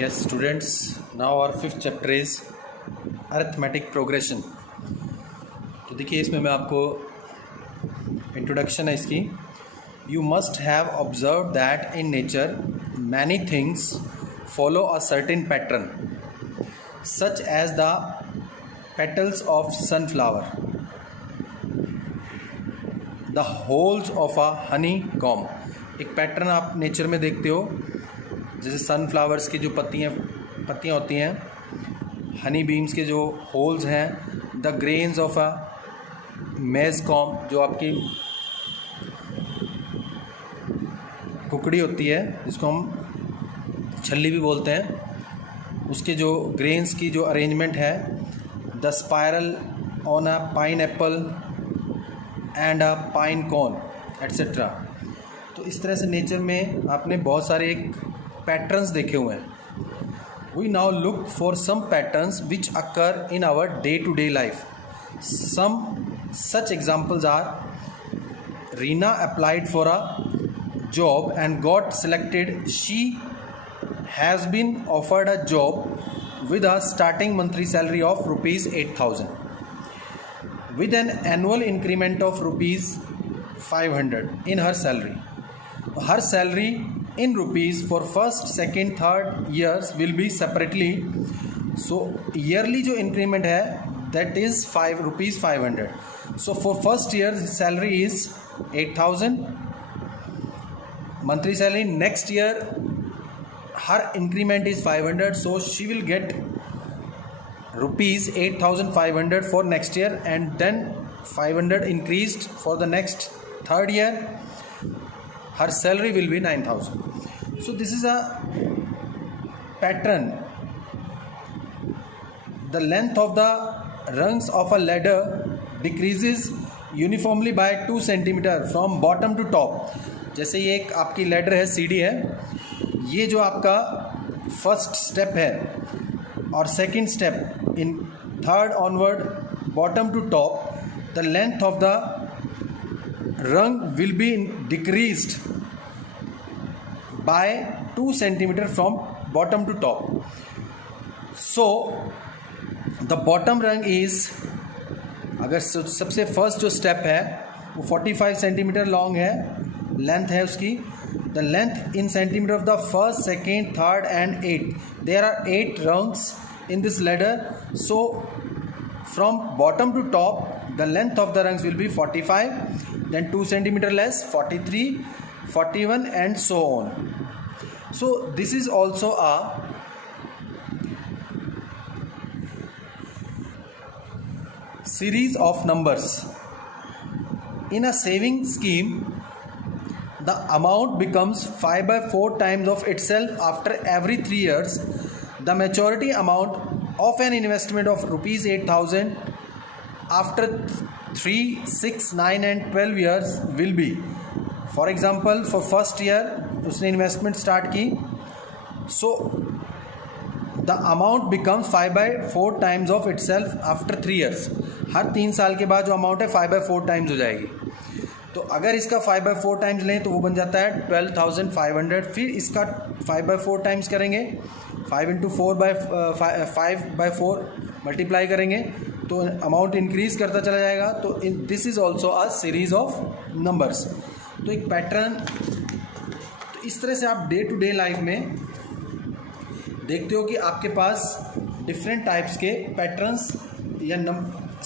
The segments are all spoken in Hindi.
Yes, students, now our fifth chapter is arithmetic progression. तो देखिए इसमें मैं आपको इंट्रोडक्शन है इसकी. You must have observed that in nature many things follow a certain pattern, such as the petals of sunflower, the holes of a honeycomb. एक पैटर्न आप नेचर में देखते हो, जैसे सनफ्लावर्स की जो पत्तियाँ होती हैं, हनी बीम्स के जो होल्स हैं, द ग्रेन्स ऑफ अ मेज कॉम, जो आपकी कुकड़ी होती है जिसको हम छल्ली भी बोलते हैं, उसके जो ग्रेन्स की जो अरेंजमेंट है, the spiral on a pine Apple and a pine corn etcetera. तो इस तरह से नेचर में आपने बहुत सारे एक पैटर्न्स देखे हुए हैं. We now look for some patterns which occur in our day to day life. Some such examples are: Reena applied for a job and got selected. She has been offered a job with a starting monthly salary of rupees 8,000 with an annual increment of rupees 500 in her salary. Her salary in rupees for first, second, third years will be separately. So yearly जो increment है that is rupees 500. So for first year salary is 8,000 monthly salary. Next year her increment is 500, so she will get rupees 8,500 for next year, and then 500 increased for the next third year. Her salary will be 9,000. So this is a pattern. The length of the rungs of a ladder decreases uniformly by 2 centimeter from bottom to top. जैसे ये एक आपकी लैडर है, सीढ़ी है, ये जो आपका फर्स्ट स्टेप है और सेकंड स्टेप इन third onward bottom to top, the length of the rung will be decreased by 2 centimetre from bottom to top. So the bottom rung is, अगर सबसे फर्स्ट जो स्टेप है वो 45 सेंटीमीटर लॉन्ग है, लेंथ है उसकी. The length in centimetre of the first, second, third and 8. There are 8 rungs in this ladder. So from bottom to top the length of the rungs will be 45, then 2 centimeter less, 43, 41 and so on. So this is also a series of numbers. In a saving scheme, the amount becomes 5 by 4 times of itself after every 3 years. The maturity amount of an investment of rupees 8,000 after 3, 6, 9 and 12 years will be, for example, for first year उसने इन्वेस्टमेंट स्टार्ट की, so the amount becomes 5 by 4 times of itself after 3 years. हर 3 साल के बाद जो अमाउंट है 5 by 4 टाइम्स हो जाएगी. तो अगर इसका 5 by 4 टाइम्स लें तो वो बन जाता है 12,500. फिर इसका 5 by 4 टाइम्स करेंगे, 5 into 4 by 5 by 4 मल्टीप्लाई करेंगे तो अमाउंट इंक्रीज़ करता चला जाएगा. तो this is also a series of numbers. तो एक पैटर्न, तो इस तरह से आप डे टू डे लाइफ में देखते हो कि आपके पास डिफरेंट टाइप्स के पैटर्न्स या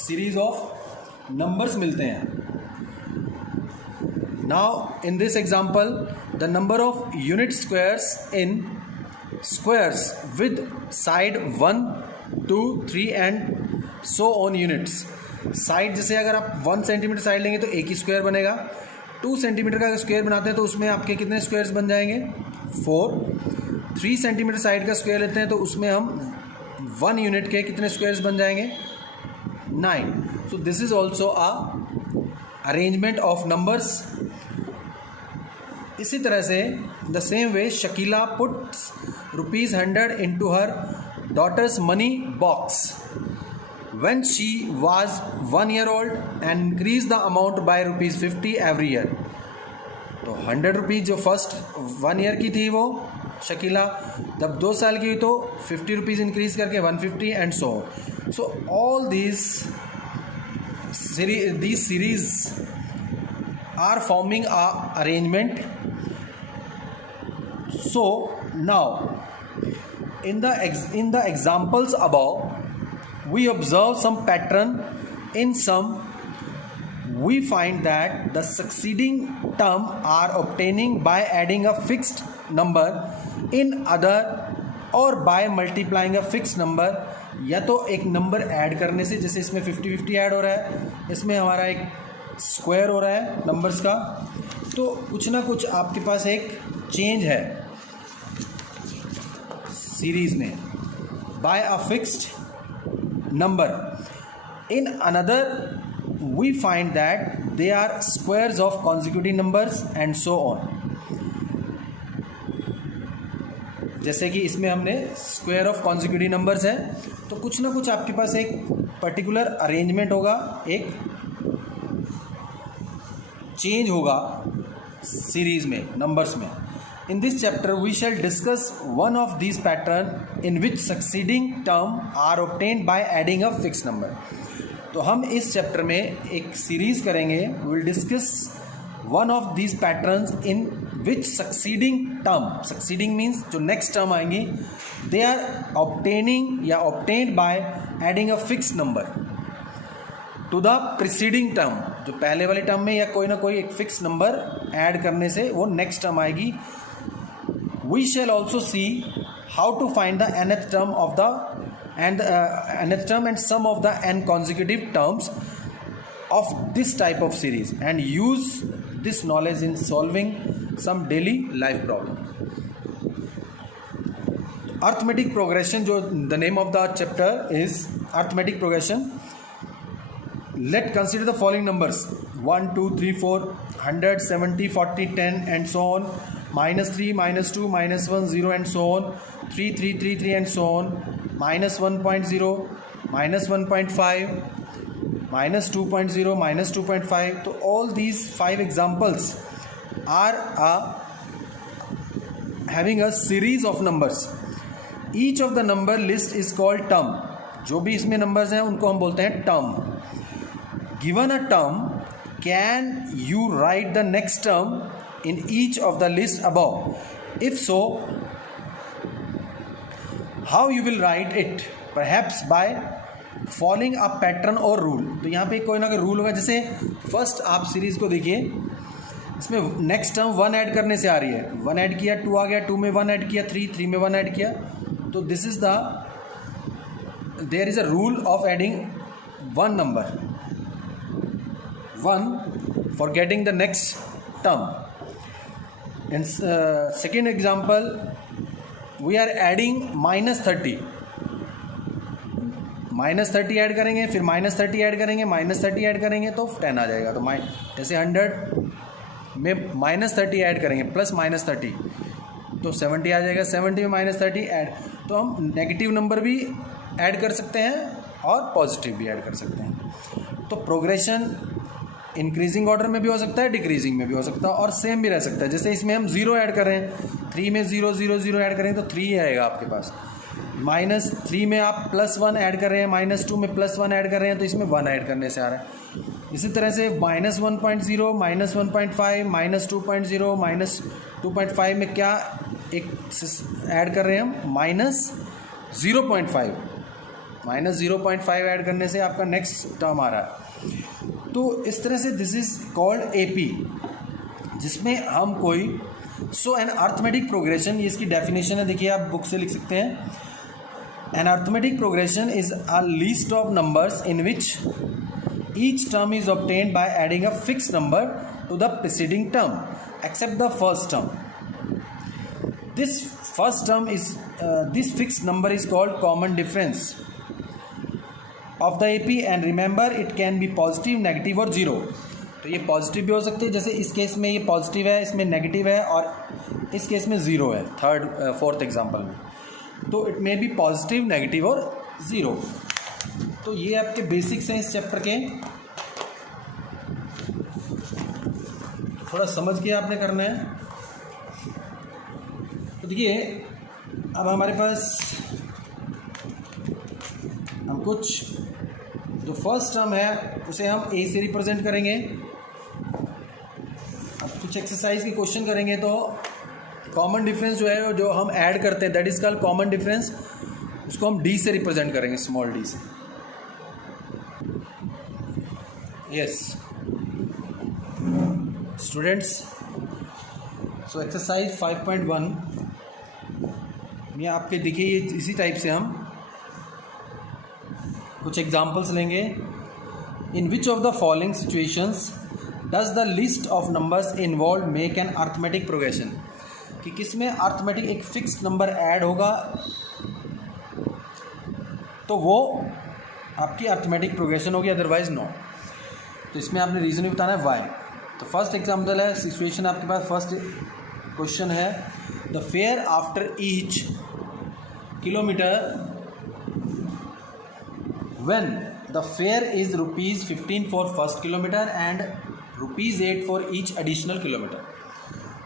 सीरीज़ ऑफ नंबर्स मिलते हैं. Now in this example, the number of unit squares in squares with side 1, 2, 3 and so on units. Side जैसे अगर आप 1 सेंटीमीटर साइड लेंगे तो एक ही स्क्वायर बनेगा. 2 सेंटीमीटर का स्क्वायर बनाते हैं तो उसमें आपके कितने स्क्वायर्स बन जाएंगे? 4. 3 सेंटीमीटर साइड का स्क्वायर लेते हैं तो उसमें हम 1 यूनिट के कितने स्क्वायर्स बन जाएंगे? 9. So this is also a arrangement of numbers. इसी तरह से the same way Shakila puts rupees 100 into her daughter's money box when she was 1 year old and increased the amount by rupees 50 every year. तो 100 रुपीज़ जो फर्स्ट 1 ईयर की थी वो शकीला जब 2 साल की हुई तो 50 रुपीज़ इंक्रीज़ करके 150 and so on. So all these series are forming a arrangement. So now in the examples above we observe some pattern. In some we find that the succeeding term are obtaining by adding a fixed number, in other or by multiplying a fixed number. या तो एक नंबर ऐड करने से, जैसे इसमें 50-50 ऐड हो रहा है, इसमें हमारा एक स्क्वायर हो रहा है नंबर्स का, तो कुछ ना कुछ आपके पास एक चेंज है सीरीज में by a fixed number. In another we find that they are squares of consecutive numbers and so on. जैसे कि इसमें हमने स्क्वायर ऑफ कॉन्जिक्यूटिव नंबर्स है, तो कुछ ना कुछ आपके पास एक पर्टिकुलर अरेंजमेंट होगा, एक चेंज होगा सीरीज में, नंबर्स में. In this chapter we shall discuss one of this pattern in which succeeding term are obtained by adding a fix number. तो हम इस चैप्टर में एक सीरीज करेंगे. Will discuss one of these patterns in which succeeding term, succeeding means जो नेक्स्ट टर्म आएंगी, दे आर ऑब्टेनिंग या obtained by adding a fix number to the preceding term. जो पहले वाले टर्म में या कोई ना कोई एक फिक्स नंबर ऐड करने से वो नेक्स्ट टर्म आएगी. We shall also see how to find the nth term of the nth term and sum of the n consecutive terms of this type of series, and use this knowledge in solving some daily life problem. Arithmetic progression, जो the name of the chapter is arithmetic progression. Let's consider the following numbers: 1 2 3 4 100 70 40 10 and so on, -3 -2 -1 0 and so on, 3 3 3 3 and so on, -1.0 -1.5 -2.0 -2.5. तो all these 5 examples are having a series of numbers. Each of the number list is called term. जो भी इसमें numbers हैं उनको हम बोलते हैं term. Given a term, can you write the next term in each of the list above? If so, how you will write it? Perhaps by following a pattern or rule. तो यहाँ पे कोई ना कोई रूल होगा. जैसे फर्स्ट आप सीरीज को देखिए, इसमें नेक्स्ट टर्म 1 ऐड करने से आ रही है. 1 ऐड किया, 2 आ गया, 2 में 1 ऐड किया, 3 में 1 ऐड किया. तो this is the, there is a rule of adding one number, 1 for getting the next term. In second example, we are adding -30. -30 add करेंगे, फिर -30 ऐड करेंगे, -30 ऐड करेंगे तो 10 आ जाएगा. तो जैसे 100 में -30 ऐड करेंगे प्लस -30 तो 70 आ जाएगा. 70 में -30 ऐड, तो हम नेगेटिव नंबर भी ऐड कर सकते हैं और पॉजिटिव भी ऐड कर सकते हैं. तो प्रोग्रेशन इंक्रीजिंग ऑर्डर में भी हो सकता है, डिक्रीजिंग में भी हो सकता है, और सेम भी रह सकता है. जैसे इसमें हम 0 ऐड कर रहे हैं, 3 में 0 0 0 ऐड करेंगे तो 3 आएगा आपके पास. -3 में आप +1 ऐड कर रहे हैं, -2 में +1 ऐड कर रहे हैं तो इसमें 1 ऐड करने से आ रहा है. इसी तरह से -1.0 -1.5 -2.0 -2.5 में क्या एक ऐड कर रहे हैं हम, -0.5 ऐड करने से आपका नेक्स्ट टर्म आ रहा है. तो इस तरह से दिस इज कॉल्ड एपी, जिसमें हम कोई सो एन अर्थमेटिक प्रोग्रेशन, ये इसकी डेफिनेशन है, देखिए आप बुक से लिख सकते हैं. An arithmetic progression is a list of numbers in which each term is obtained by adding a fix number to the preceding term except the first term. This first term is this fix number is called common difference of the AP, and remember it can be positive, negative और जीरो. तो ये पॉजिटिव भी हो सकती है, जैसे इस केस में ये पॉजिटिव है, इसमें नेगेटिव है, और इस केस में ज़ीरो है फोर्थ एग्जांपल में. तो it may be positive, negative और ज़ीरो. तो ये आपके बेसिक्स हैं इस चैप्टर के. थोड़ा समझ के आपने करना है. तो देखिए अब हमारे पास हम कुछ जो फर्स्ट टर्म है उसे हम ए से रिप्रेजेंट करेंगे। अब कुछ एक्सरसाइज के क्वेश्चन करेंगे तो कॉमन डिफरेंस जो है जो हम ऐड करते हैं that is called common difference, उसको हम डी से रिप्रेजेंट करेंगे, स्मॉल डी से। यस स्टूडेंट्स, सो एक्सरसाइज 5.1 में आपके देखिए इसी टाइप से हम कुछ एग्जाम्पल्स लेंगे। In which of the following situations does the list of numbers involve make an arithmetic progression, कि किसमें अर्थमेटिक एक फिक्स्ड नंबर ऐड होगा तो वो आपकी अर्थमेटिक प्रोग्रेशन होगी, अदरवाइज नो। तो इसमें आपने रीज़न भी बताना है वाई। तो फर्स्ट एग्जाम्पल है, सिचुएशन आपके पास फर्स्ट क्वेश्चन है, the fair after each kilometre when the fare is ₹15 for first kilometer and ₹8 for each additional kilometer।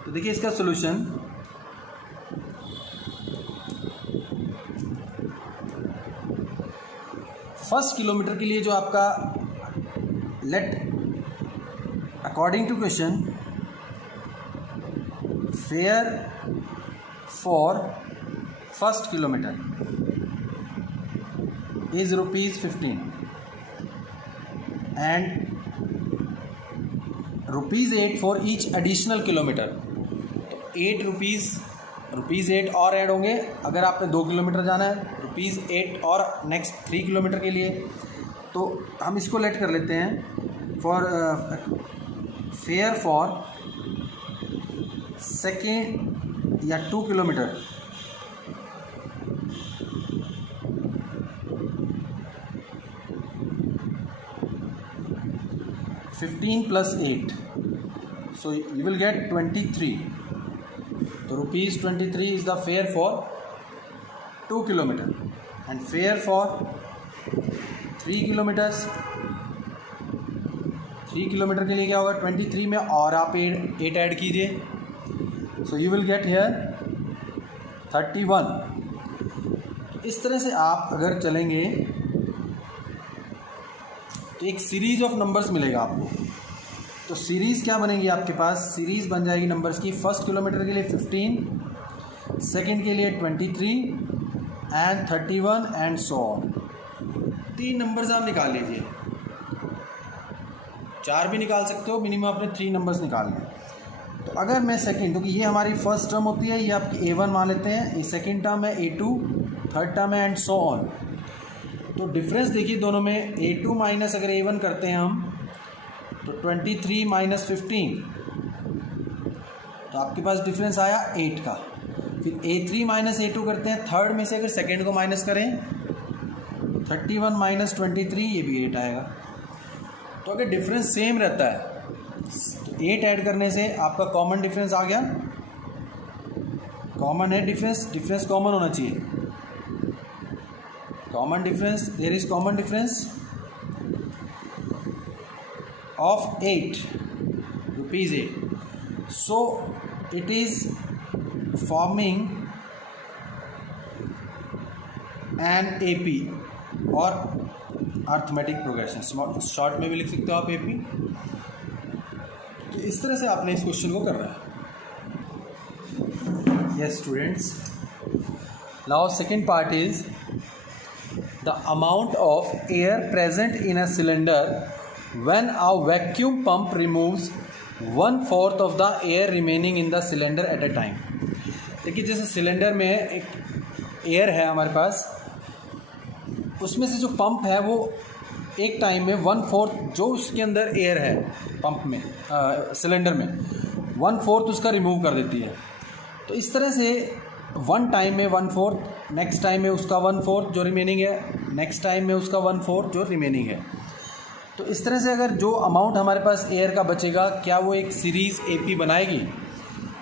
तो देखिए इसका सॉल्यूशन, फर्स्ट किलोमीटर के लिए जो आपका let according to question fare for first kilometre is ₹15 and ₹8 for each additional kilometer। तो ₹8 और ऐड होंगे अगर आपने 2 किलोमीटर जाना है, ₹8 और नेक्स्ट 3 किलोमीटर के लिए। तो हम इसको लेट कर लेते हैं फॉर फेयर फॉर सेकेंड या 2 kilometre, $15 plus 8, so you will get 23। तो ₹23 is the fare for 2 kilometer and fare for 3 kilometers। 3 kilometre के लिए क्या होगा, 23 में और आप 8 ऐड कीजिए, so you will get here 31। इस तरह से आप अगर चलेंगे तो एक सीरीज ऑफ नंबर्स मिलेगा आपको। तो सीरीज़ क्या बनेगी आपके पास, सीरीज़ बन जाएगी नंबर्स की, फर्स्ट किलोमीटर के लिए 15, सेकंड के लिए 23 and 31 and so on. 3 numbers आप निकाल लीजिए, 4 भी निकाल सकते हो, मिनिमम आपने 3 नंबर्स निकाल लिए। तो अगर मैं सेकंड, क्योंकि ये हमारी फर्स्ट टर्म होती है, ये आपकी A1 मान लेते हैं, ये सेकंड टर्म है A2, थर्ड टर्म है एंड सो ऑन। तो डिफरेंस देखिए दोनों में, A2 माइनस अगर A1 करते हैं हम तो 23 माइनस 15, तो आपके पास डिफरेंस आया 8 का। फिर A3 माइनस A2 करते हैं, थर्ड में से अगर सेकंड को माइनस करें 31 माइनस 23, ये भी 8 आएगा। तो अगर डिफरेंस सेम रहता है तो 8 ऐड करने से आपका कॉमन डिफरेंस आ गया, कॉमन है डिफरेंस कॉमन होना चाहिए, common difference, there is common difference of ₹8, so it is forming an AP और अर्थमेटिक प्रोग्रेशन, शॉर्ट में भी लिख सकते हो आप AP। तो इस तरह से आपने इस क्वेश्चन को करना है। Yes students, now second part is the amount of air present in a cylinder when a vacuum pump removes 1/4 of the air remaining in the cylinder at a time। देखिए जैसे सिलेंडर में एक एयर है हमारे पास, उसमें से जो पंप है वो एक टाइम में 1/4 जो उसके अंदर एयर है पंप में सिलेंडर में 1/4 उसका रिमूव कर देती है। तो इस तरह से वन टाइम में 1/4, नेक्स्ट टाइम में उसका 1/4 जो रिमेनिंग है, नेक्स्ट टाइम में उसका 1/4 जो रिमेनिंग है। तो इस तरह से अगर जो अमाउंट हमारे पास एयर का बचेगा, क्या वो एक सीरीज़ AP बनाएगी?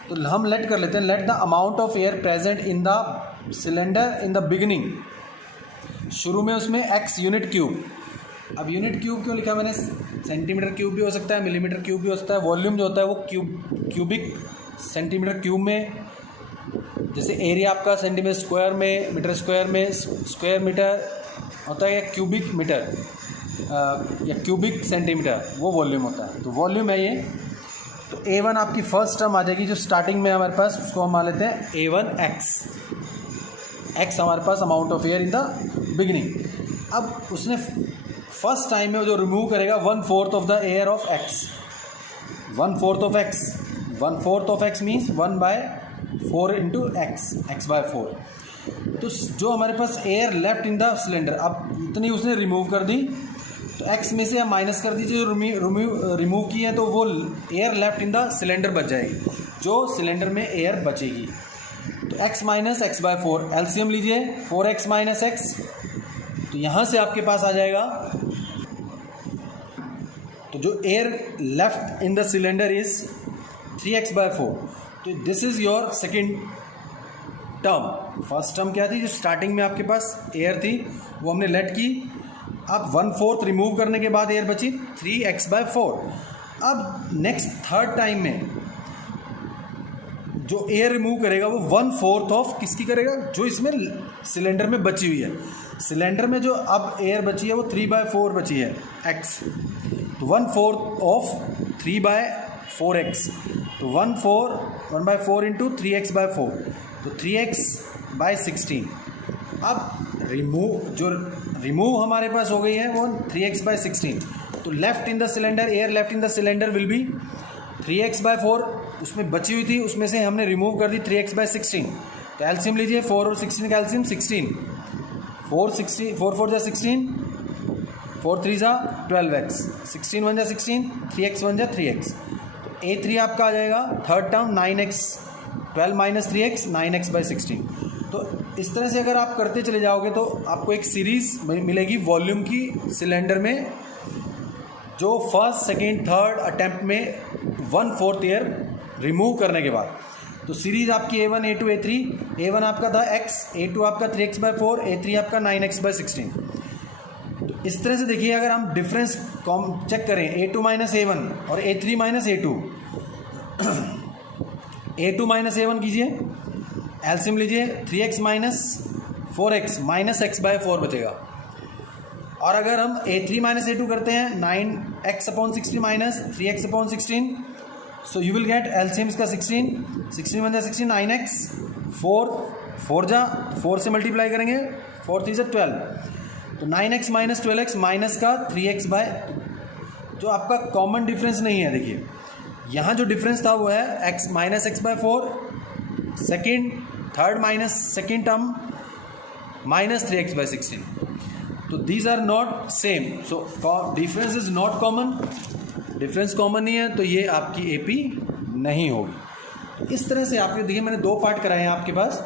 तो हम लेट कर लेते हैं, let the amount of air present in the cylinder in the beginning, शुरू में उसमें x यूनिट क्यूब। अब यूनिट क्यूब क्यों लिखा मैंने, सेंटीमीटर क्यूब भी हो सकता है, मिलीमीटर क्यूब भी हो सकता है, वॉल्यूम जो होता है वो क्यूबिक सेंटीमीटर क्यूब में जैसे एरिया आपका सेंटीमीटर स्क्वायर में, मीटर स्क्वायर में, स्क्वायर मीटर होता है या क्यूबिक मीटर या क्यूबिक सेंटीमीटर, वो वॉल्यूम होता है। तो वॉल्यूम है ये। तो A1 आपकी फर्स्ट टर्म आ जाएगी जो स्टार्टिंग में हमारे पास, उसको हम मान लेते हैं A1 x हमारे पास amount of air in the beginning. अब उसने फर्स्ट टाइम में जो रिमूव करेगा 1/4 of the air of x, 1/4 of x, 1/4 of x means 1/4 into x by 4। तो जो हमारे पास air left in the cylinder, अब इतनी उसने रिमूव कर दी, तो x में से आप माइनस कर दीजिए, जो रिमूव की है, तो वो air left in the cylinder बच जाएगी, जो सिलेंडर में एयर बचेगी। तो x minus x by 4, LCM लीजिए 4x माइनस एक्स, तो यहाँ से आपके पास आ जाएगा, तो जो air left in the cylinder is 3x by 4। तो this is your second term. First term क्या थी, जो स्टार्टिंग में आपके पास एयर थी वो हमने लेट की, अब 1/4 रिमूव करने के बाद एयर बची 3x बाय 4। अब नेक्स्ट थर्ड टाइम में जो एयर रिमूव करेगा वो 1/4 ऑफ किसकी करेगा, जो इसमें सिलेंडर में बची हुई है। सिलेंडर में जो अब एयर बची है वो 3/4 बची है x, तो 1/4 ऑफ 3/4x, तो 1/4 इंटू 3x बाय 4, तो 3x बाय 16। अब रिमूव हमारे पास हो गई है वो 3x बाय 16। तो left in the cylinder, air left in the cylinder will be 3x by 4, उसमें बची हुई थी, उसमें से हमने रिमूव कर दी 3x बाय 16। तो एलसीएम लीजिए 4 और 16 का एलसीएम 16, 4 4 जा 16, 4 3 जा 12x, 16 1 जा 16, 3x 1 जा 3x। तो A3 आपका आ जाएगा third term 9x, 12 minus 3x 9x by 16। तो इस तरह से अगर आप करते चले जाओगे तो आपको एक सीरीज मिलेगी वॉल्यूम की सिलेंडर में, जो फर्स्ट सेकेंड थर्ड अटेम्प्ट में 1/4 एयर रिमूव करने के बाद। तो सीरीज आपकी A1 A2 A3, A1 आपका था x, A2 आपका 3x बाय 4, A3 आपका 9x बाय 16। तो इस तरह से देखिए, अगर हम डिफरेंस चेक करें A2 माइनस A1 और A3 minus A2, A2 minus A1 कीजिए, एलसीएम लीजिए 3x minus 4x minus x by 4 बचेगा। और अगर हम A3 माइनस A2 करते हैं 9x upon 16 minus 3x upon 16, so you will get LCM इसका 16, 16 1 जा 16, 9x, 4 जा 4 से मल्टीप्लाई करेंगे, 4 3 जा 12, तो 9x माइनस 12x माइनस का 3x बाय, जो आपका कॉमन डिफरेंस नहीं है। देखिए यहाँ जो डिफरेंस था वो है x minus x by 4, second third minus second term minus 3x by 16। तो these are not same, so difference is not common, difference common नहीं है, तो ये आपकी एपी नहीं होगी। तो इस तरह से आपके देखिए मैंने 2 पार्ट कराए हैं आपके पास।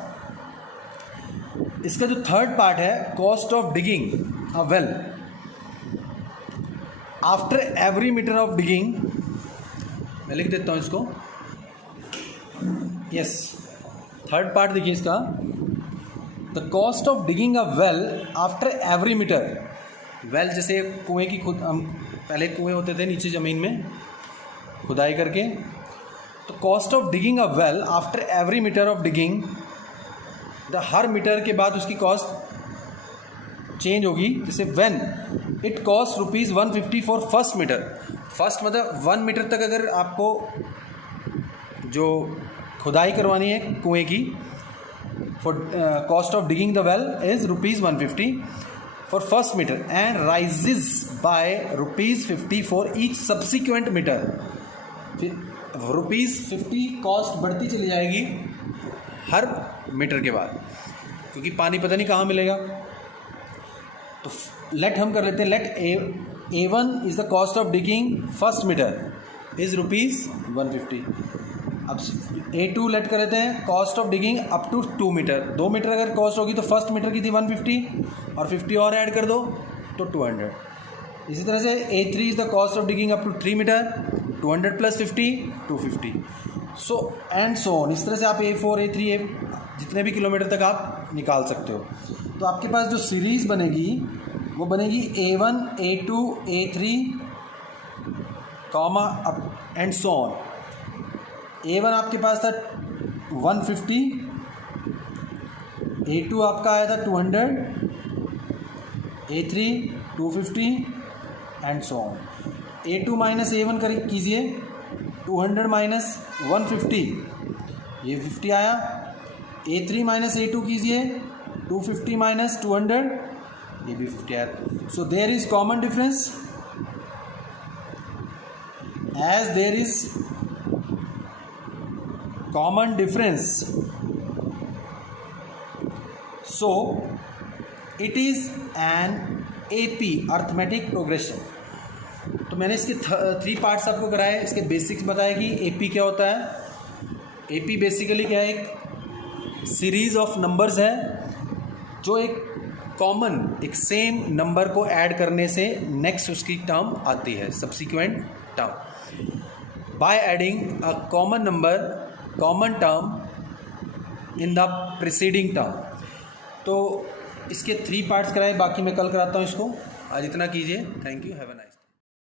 इसका जो थर्ड पार्ट है, cost of digging a well after every metre of digging, मैं लिख देता हूँ इसको। यस, थर्ड पार्ट देखिए इसका, the cost of digging a well after every metre. Well जैसे कुएं की हम पहले कुएं होते थे नीचे ज़मीन में खुदाई करके, तो cost of digging a well after every metre of digging, हर मीटर के बाद उसकी कॉस्ट चेंज होगी। जैसे when it cost ₹150 for first metre, first मतलब 1 मीटर तक अगर आपको जो खुदाई करवानी है कुएं की, for cost of digging the well is ₹150 for first metre and rises by ₹50 for each subsequent metre. फिर ₹50 कॉस्ट बढ़ती चली जाएगी हर मीटर के बाद, क्योंकि पानी पता नहीं कहाँ मिलेगा। तो लेट हम कर लेते हैं, let A1 is the cost of digging first metre is ₹150। अब A2 लेट कर लेते हैं, cost of digging up to 2 metre, 2 metre अगर कॉस्ट होगी तो फर्स्ट मीटर की थी 150 और 50 और ऐड कर दो तो 200। इसी तरह से A3 is the cost of digging up to 3 metre, 200 plus 50 250, so and so on. इस तरह से आप A4 A3 जितने भी किलोमीटर तक आप निकाल सकते हो। तो आपके पास जो सीरीज़ बनेगी वो बनेगी A1 A2 A3 comma and so on. A1 आपके पास था 150 A2 आपका आया था 200, A3 250 and so on. A2 minus A1 कीजिए, 200 माइनस 150, ये 50 आया। A3 माइनस A2 कीजिए, 250 माइनस 200, ये भी 50 आया। So there is common difference, as there is common difference, so it is an AP arithmetic progression. तो मैंने इसके 3 पार्ट्स आपको कराए, इसके बेसिक्स बताया कि AP क्या होता है। AP बेसिकली क्या है, एक सीरीज ऑफ नंबर्स है जो एक कॉमन, एक सेम नंबर को ऐड करने से नेक्स्ट उसकी टर्म आती है, subsequent term, bye adding a common number, common term in the preceding term. तो इसके 3 पार्ट्स कराए, बाकी मैं कल कराता हूँ इसको। आज इतना कीजिए। Thank you, have a nice.